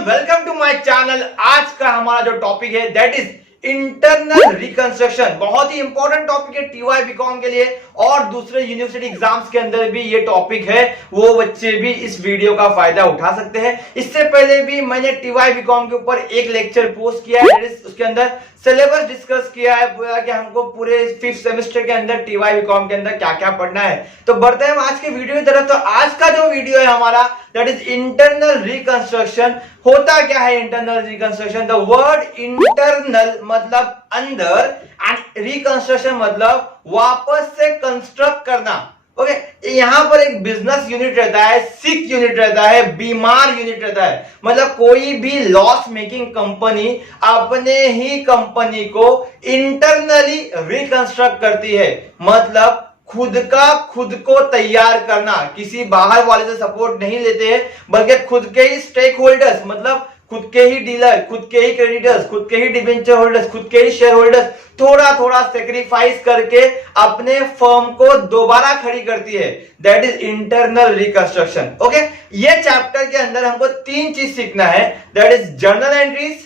Everyone, welcome to my channel. आज का हमारा जो टॉपिक है दैट इज इंटरनल रिकंस्ट्रक्शन। बहुत ही इंपॉर्टेंट टॉपिक है टीवाई बीकॉम के लिए और दूसरे यूनिवर्सिटी एग्जाम्स के अंदर भी ये टॉपिक है। वो बच्चे भी इस वीडियो का फायदा उठा सकते हैं। इससे पहले भी मैंने टीवाई बीकॉम के ऊपर एक लेक्चर पोस्ट किया है, उसके अंदर सिलेबस डिस्कस किया है पूरा कि हमको पूरे 5th सेमेस्टर के अंदर टीवाई बीकॉम के अंदर क्या क्या पढ़ना है। तो बढ़ते हैं हम आज के वीडियो की तरफ। तो आज का जो वीडियो है हमारा दैट इज इंटरनल रिकंस्ट्रक्शन। होता क्या है internal reconstruction? The word internal मतलब अंदर एंड रिकंस्ट्रक्शन मतलब वापस से कंस्ट्रक्ट करना। ओके, यहां पर एक बिजनेस यूनिट रहता है, सिक यूनिट रहता है, बीमार यूनिट रहता है। मतलब कोई भी लॉस मेकिंग कंपनी अपने ही कंपनी को इंटरनली रिकंस्ट्रक्ट करती है। मतलब खुद को तैयार करना, किसी बाहर वाले से सपोर्ट नहीं लेते हैं, बल्कि खुद के ही स्टेक होल्डर्स मतलब खुद के ही डीलर, खुद के ही क्रेडिटर्स, खुद के ही डिबेंचर होल्डर्स, खुद के ही शेयर होल्डर्स थोड़ा थोड़ा सेक्रीफाइस करके अपने फर्म को दोबारा खड़ी करती है। That is internal reconstruction. Okay, ये चैप्टर के अंदर हमको 3 चीज सीखना है। That is journal entries,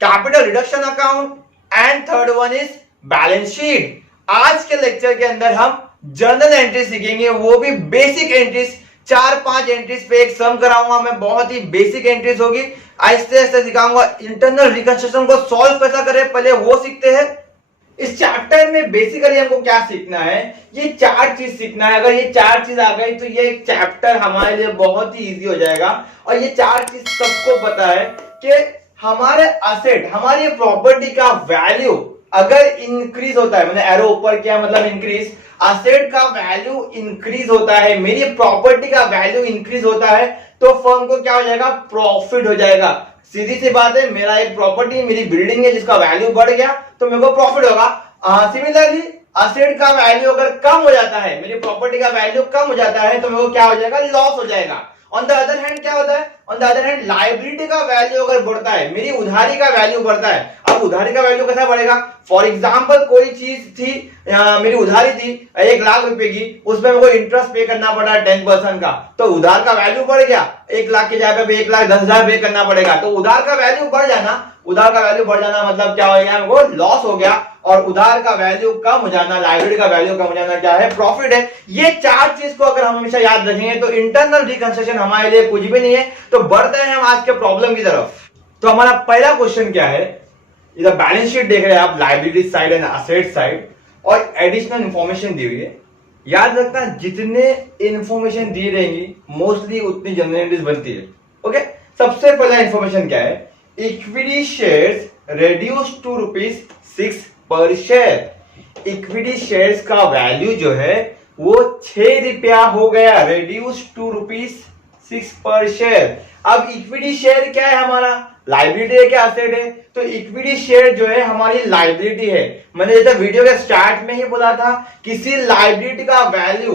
capital reduction account and third one is balance sheet. आज के लेक्चर के अंदर हम जर्नल एंट्री सीखेंगे, वो भी बेसिक एंट्रीज। 4-5 एंट्रीज पे एक सम कराऊंगा मैं, बहुत ही बेसिक एंट्रीज होगी। आहिस्ते आहिस्ते सिखाऊंगा इंटरनल रिकंस्ट्रक्शन को सॉल्व कैसा करें, पहले वो सीखते हैं। इस चैप्टर में बेसिकली हमको क्या सीखना है, ये 4 चीज सीखना है। अगर ये 4 चीज आ गई तो ये एक चैप्टर हमारे लिए बहुत ही इजी हो जाएगा। और ये 4 चीज सबको पता है कि हमारे असेट, हमारी प्रॉपर्टी का वैल्यू अगर इंक्रीज होता है, मैंने एरो ऊपर किया मतलब इंक्रीज, असेट का वैल्यू इंक्रीज होता है, मेरी प्रॉपर्टी का वैल्यू इंक्रीज होता है, तो फर्म को क्या हो जाएगा? प्रॉफिट हो जाएगा। सीधी सी बात है, मेरा एक प्रॉपर्टी, मेरी बिल्डिंग है जिसका वैल्यू बढ़ गया तो मेरे को प्रॉफिट होगा। सिमिलरली असेट का वैल्यू अगर कम हो जाता है, मेरी प्रॉपर्टी का वैल्यू कम हो जाता है, तो मेरे को क्या हो जाएगा? लॉस हो जाएगा। ऑन द अदर हैंड क्या होता है? On the other hand liability का वैल्यू अगर बढ़ता है, मेरी उधारी का वैल्यू बढ़ता है। अब उधारी का वैल्यू कैसा बढ़ेगा? फॉर एग्जांपल कोई चीज थी, मेरी उधारी थी 1 लाख रुपए की, उसमें मेरे को इंटरेस्ट पे करना पड़ा 10% का, तो उधार का वैल्यू बढ़ गया। 1 लाख की जगह पे 1,10,000 पे करना पड़ेगा, तो उधार का वैल्यू बढ़ जाना। उधार का वैल्यू बढ़ जाना मतलब क्या हो गया? वो लॉस हो गया। और उधार का वैल्यू कम हो जाना, लायबिलिटी का वैल्यू कम हो जाना क्या है? प्रॉफिट है। ये 4 चीज को अगर हम हमेशा याद रखेंगे तो इंटरनल रिकंस्ट्रक्शन हमारे लिए कुछ भी नहीं है। तो बढ़ते हैं हम आज के प्रॉब्लम की तरफ। तो हमारा पहला क्वेश्चन क्या है? इधर बैलेंस शीट देख रहे हैं आप, liability side and asset side, और एडिशनल इंफॉर्मेशन दी हुई है। याद रखना, जितने इंफॉर्मेशन दी रहेंगी मोस्टली उतनी जनरल एंट्रीज बनती है। ओके, सबसे पहला इंफॉर्मेशन क्या है? इक्विटी शेयर्स reduced to ₹6 पर शेयर। इक्विटी शेयर्स का वैल्यू जो है वो 6 रुपया हो गया, reduced to ₹6 पर शेयर। अब इक्विटी शेयर क्या है? हमारा लाइबिलिटी है क्या असेट है? तो इक्विटी शेयर जो है हमारी लाइबिलिटी है। मैंने जैसे वीडियो के स्टार्ट में ही बोला था, किसी लाइबिलिटी का वैल्यू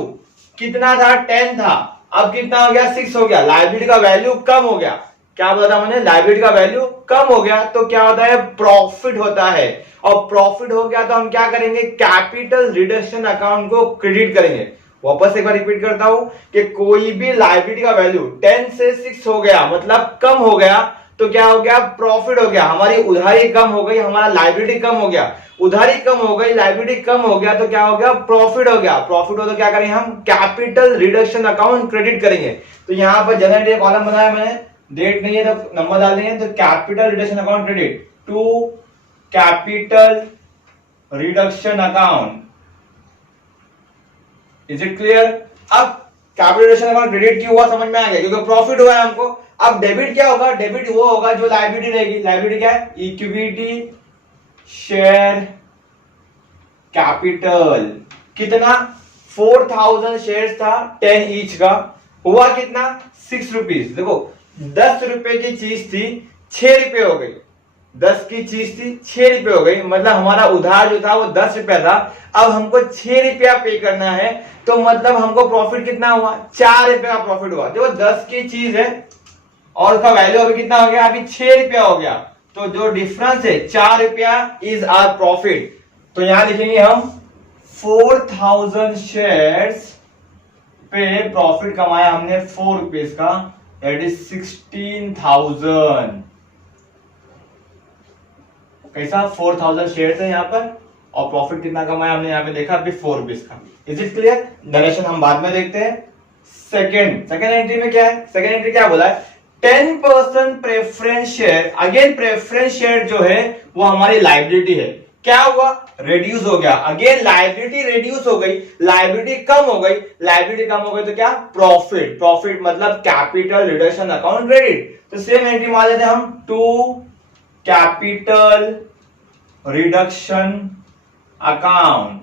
कितना था? 10 था, अब कितना हो गया? 6 हो गया। लाइबिलिटी का वैल्यू कम हो गया। क्या बोला था मैंने? लायबिलिटी का वैल्यू कम हो गया तो क्या होता है? प्रॉफिट होता है। और प्रॉफिट हो गया तो हम क्या करेंगे? कैपिटल रिडक्शन अकाउंट को क्रेडिट करेंगे। वापस एक बार रिपीट करता हूं कि कोई भी लायबिलिटी का वैल्यू 10 से 6 हो गया मतलब कम हो गया, तो क्या हो गया? प्रॉफिट हो गया। हमारी उधारी कम हो गई, हमारा लायबिलिटी कम हो गया। उधारी कम हो गई, लायबिलिटी कम हो गया, तो क्या हो गया? प्रॉफिट हो गया। प्रॉफिट हो तो क्या करेंगे हम? कैपिटल रिडक्शन अकाउंट क्रेडिट करेंगे। तो यहां पर जनरल कॉलम बनाया मैंने, डेट नहीं है तो नंबर डाल देंगे, तो capital reduction account credit to capital reduction account. Is it clear? अब कैपिटल रिडक्शन अकाउंट क्रेडिट क्यों हुआ समझ में आ गया, क्योंकि प्रॉफिट हुआ है हमको। अब डेबिट क्या होगा? डेबिट वो होगा जो लायबिलिटी रहेगी। लायबिलिटी क्या है? Equity share capital. कितना? 4000 शेयर्स था, 10 ईच का, हुआ कितना? 6 रुपीज। देखो 10 रुपए की चीज थी, 6 रुपए हो गई। 10 की चीज थी, 6 रुपए हो गई, मतलब हमारा उधार जो था वो 10 रुपया था। अब हमको 6 रुपया पे करना है, तो मतलब हमको प्रॉफिट कितना हुआ? 4 रुपए का प्रॉफिट हुआ। देखो 10 की चीज है और उसका वैल्यू अभी कितना हो गया? अभी 6 रुपया हो गया, तो जो डिफरेंस है 4 रुपया इज आवर प्रॉफिट। तो यहां लिखेंगे हम 4000 शेयर्स पे प्रॉफिट कमाया हमने 4 रुपीज का, दैट इज 16,000। कैसा 4,000 शेयर है यहाँ पर, और प्रॉफिट कितना कमाया हमने यहाँ पे देखा अभी 4 रुपीज का। Is it clear? डायरेक्शन हम बाद में देखते हैं। सेकेंड एंट्री में क्या है? सेकेंड एंट्री क्या बोला है? 10% preference share. Again preference share जो है वो हमारी लाइबिलिटी है। क्या हुआ? रिड्यूस हो गया। अगेन लाइबिलिटी रिड्यूस हो गई, लाइबिलिटी कम हो गई, लाइबिलिटी कम हो गई तो क्या? प्रॉफिट। प्रॉफिट मतलब कैपिटल रिडक्शन अकाउंट क्रेडिट। तो सेम एंट्री मान लेते हैं हम, टू कैपिटल रिडक्शन अकाउंट।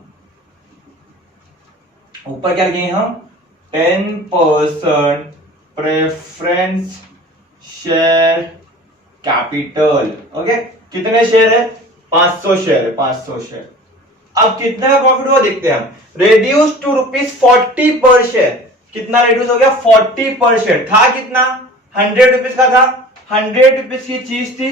ऊपर क्या लिखेंगे हम? 10% प्रेफरेंस शेयर कैपिटल। ओके, कितने शेयर है? 500 शेयर है, 500 शेयर। अब कितने का प्रॉफिट हुआ देखते हैं हम। रेड्यूस टू ₹40 पर शेयर। कितना रेड्यूस हो गया? 40 पर शेयर। था कितना? 100 रुपीज का था। 100 रुपीज की चीज थी,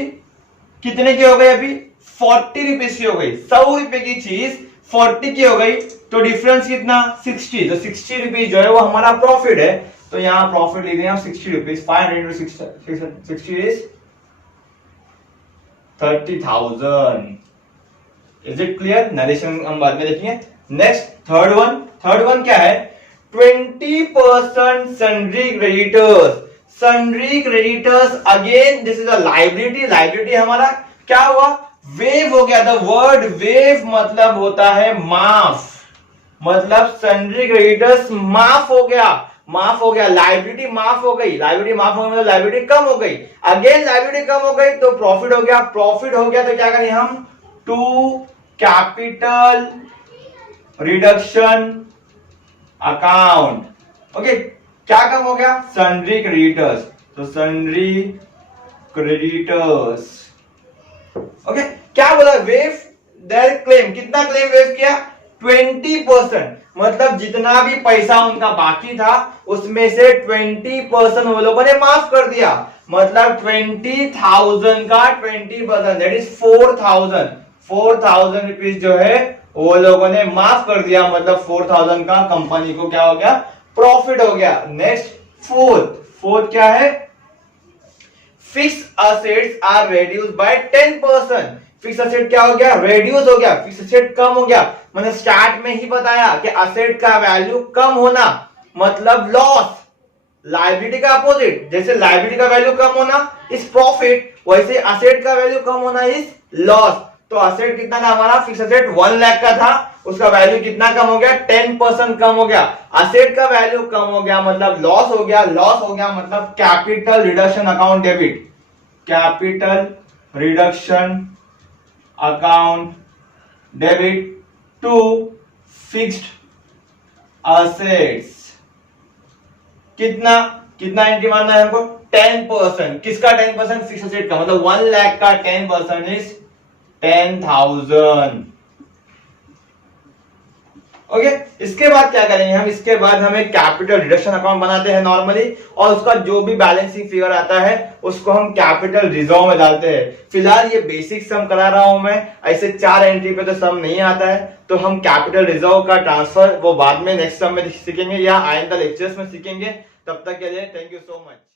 कितने की हो गई अभी? 40 रुपीज की हो गई। 100 रुपए की चीज 40 की हो गई, तो डिफरेंस कितना? 60। तो 60 रुपीज जो है वो हमारा प्रॉफिट है। तो यहां प्रॉफिट लिख दें हम 60 rupees. 500 into 60 is 30,000। Is it clear? Narration हम बाद में देखेंगे। नेक्स्ट थर्ड वन क्या है? 20% sundry creditors. Sundry creditors again this is a liability. Liability हमारा क्या हुआ? वेव हो गया। द वर्ड वेव मतलब होता है माफ। मतलब सन्ड्री क्रेडिटर्स माफ हो गया, माफ हो गया। लाइबिलिटी माफ हो गई, लाइबिलिटी माफ हो गई मतलब लाइबिलिटी कम हो गई। अगेन लाइबिलिटी कम हो गई तो प्रॉफिट हो गया। प्रॉफिट हो गया तो क्या करेंगे हम? To capital reduction account. Okay, क्या कम हो गया? Sundry creditors. तो सन्ड्री क्रेडिटर्स। ओके, क्या बोला? Waive their claim. कितना क्लेम वेव किया? 20%। मतलब जितना भी पैसा उनका बाकी था उसमें से 20% वो लोगों ने माफ कर दिया। मतलब 20,000 का 20%, दैट इज 4,000। 4,000 रुपीज जो है वो लोगों ने माफ कर दिया। मतलब 4,000 का कंपनी को क्या हो गया? प्रॉफिट हो गया। नेक्स्ट फोर्थ क्या है? Fix assets are reduced by 10%। Fix asset क्या हो गया? रेड्यूस हो गया, फिक्स असेट कम हो गया। मैंने स्टार्ट में ही बताया कि असेट का वैल्यू कम होना मतलब लॉस। लायबिलिटी का अपोजिट, जैसे लायबिलिटी का वैल्यू कम होना इज प्रॉफिट, वैसे असेट का वैल्यू कम होना इज लॉस। तो असेट कितना था हमारा? फिक्स असेट 1 लाख का था, उसका वैल्यू कितना कम हो गया? 10% कम हो गया। असेट का वैल्यू कम हो गया मतलब लॉस हो गया। लॉस हो गया मतलब capital reduction account debit. Capital reduction account debit to fixed assets. कितना एंट्री मानना है हमको? 10%। किसका 10%? फिक्स असेट का। मतलब 1 लाख का 10% इज 10,000। ओके, इसके बाद क्या करेंगे हम? इसके बाद हम एक कैपिटल रिडक्शन अकाउंट बनाते हैं नॉर्मली, और उसका जो भी बैलेंसिंग फिगर आता है उसको हम कैपिटल रिजर्व में डालते हैं। फिलहाल ये बेसिक सम करा रहा हूं मैं, ऐसे 4 एंट्री पे तो सम नहीं आता है, तो हम कैपिटल रिजर्व का ट्रांसफर वो बाद में नेक्स्ट सम में सीखेंगे या आइंदा लेक्चर्स में सीखेंगे। तब तक के लिए थैंक यू सो मच।